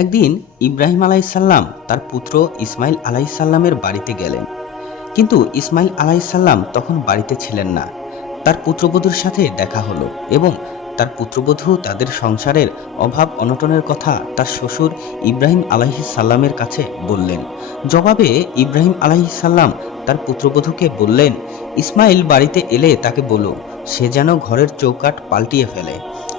একদিন ইব্রাহিম আলাইসাল্লাম তার পুত্র ইসমাইল আলাইসাল্লামের বাড়িতে গেলেন। কিন্তু ইসমাইল আলাইসাল্লাম তখন বাড়িতে ছিলেন না। তার পুত্রবধূর সাথে দেখা হলো এবং তার পুত্রবধূ তাদের সংসারের অভাব অনটনের কথা তার শ্বশুর ইব্রাহিম আলাইসাল্লামের কাছে বললেন। জবাবে ইব্রাহিম আলাইসাল্লাম তার পুত্রবধূকে বললেন, ইসমাইল বাড়িতে এলে তাকে বলো, সে যেন ঘরের চৌকাট পাল্টিয়ে ফেলে।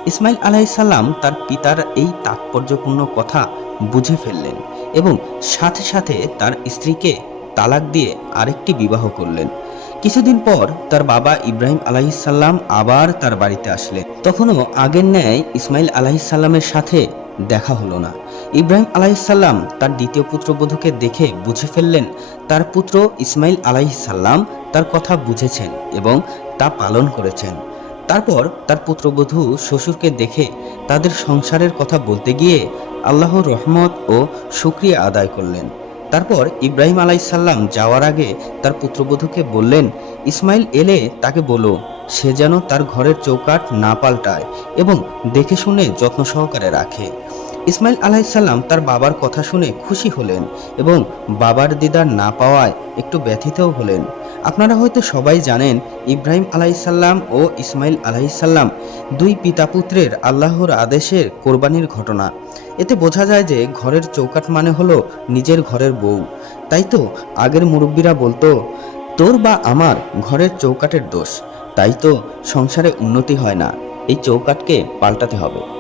ইসমাইল আলাইসাল্লাম তার পিতার এই তাৎপর্যপূর্ণ কথা বুঝে ফেললেন এবং সাথে সাথে তার স্ত্রীকে তালাক দিয়ে আরেকটি বিবাহ করলেন। কিছুদিন পর তার বাবা ইব্রাহিম আলাইসাল্লাম আবার তার বাড়িতে আসলেন। তখনও আগের ন্যায় ইসমাইল আলাইসাল্লামের সাথে দেখা হলো না। ইব্রাহিম আলাইসাল্লাম তার দ্বিতীয় পুত্রবধূকে দেখে বুঝে ফেললেন তার পুত্র ইসমাইল আলাইসাল্লাম তার কথা বুঝেছেন এবং তা পালন করেছেন। তারপর তার পুত্রবধূ শ্বশুরকে দেখে তাদের সংসারের কথা বলতে গিয়ে আল্লাহর রহমত ও শুক্রিয়া আদায় করলেন। তারপর ইব্রাহিম আলাইসাল্লাম যাওয়ার আগে তার পুত্রবধূকে বললেন, ইসমাইল এলে তাকে বলো, সে যেন তার ঘরের চৌকাঠ না পাল্টায় এবং দেখে শুনে যত্ন সহকারে রাখে। ইসমাইল আলাইসাল্লাম তার বাবার কথা শুনে খুশি হলেন এবং বাবার দিদার না পাওয়ায় একটু ব্যথিতও হলেন। আপনারা হয়তো সবাই জানেন ইব্রাহিম আলাইসাল্লাম ও ইসমাইল আলাইসাল্লাম দুই পিতা পুত্রের আল্লাহর আদেশের কোরবানির ঘটনা। এতে বোঝা যায় যে ঘরের চৌকাট মানে হলো নিজের ঘরের বউ। তাই তো আগের মুরব্বীরা বলতো, তোর বা আমার ঘরের চৌকাটের দোষ। তাই তো সংসারে উন্নতি হয় না। এই চৌকাটকে পাল্টাতে হবে।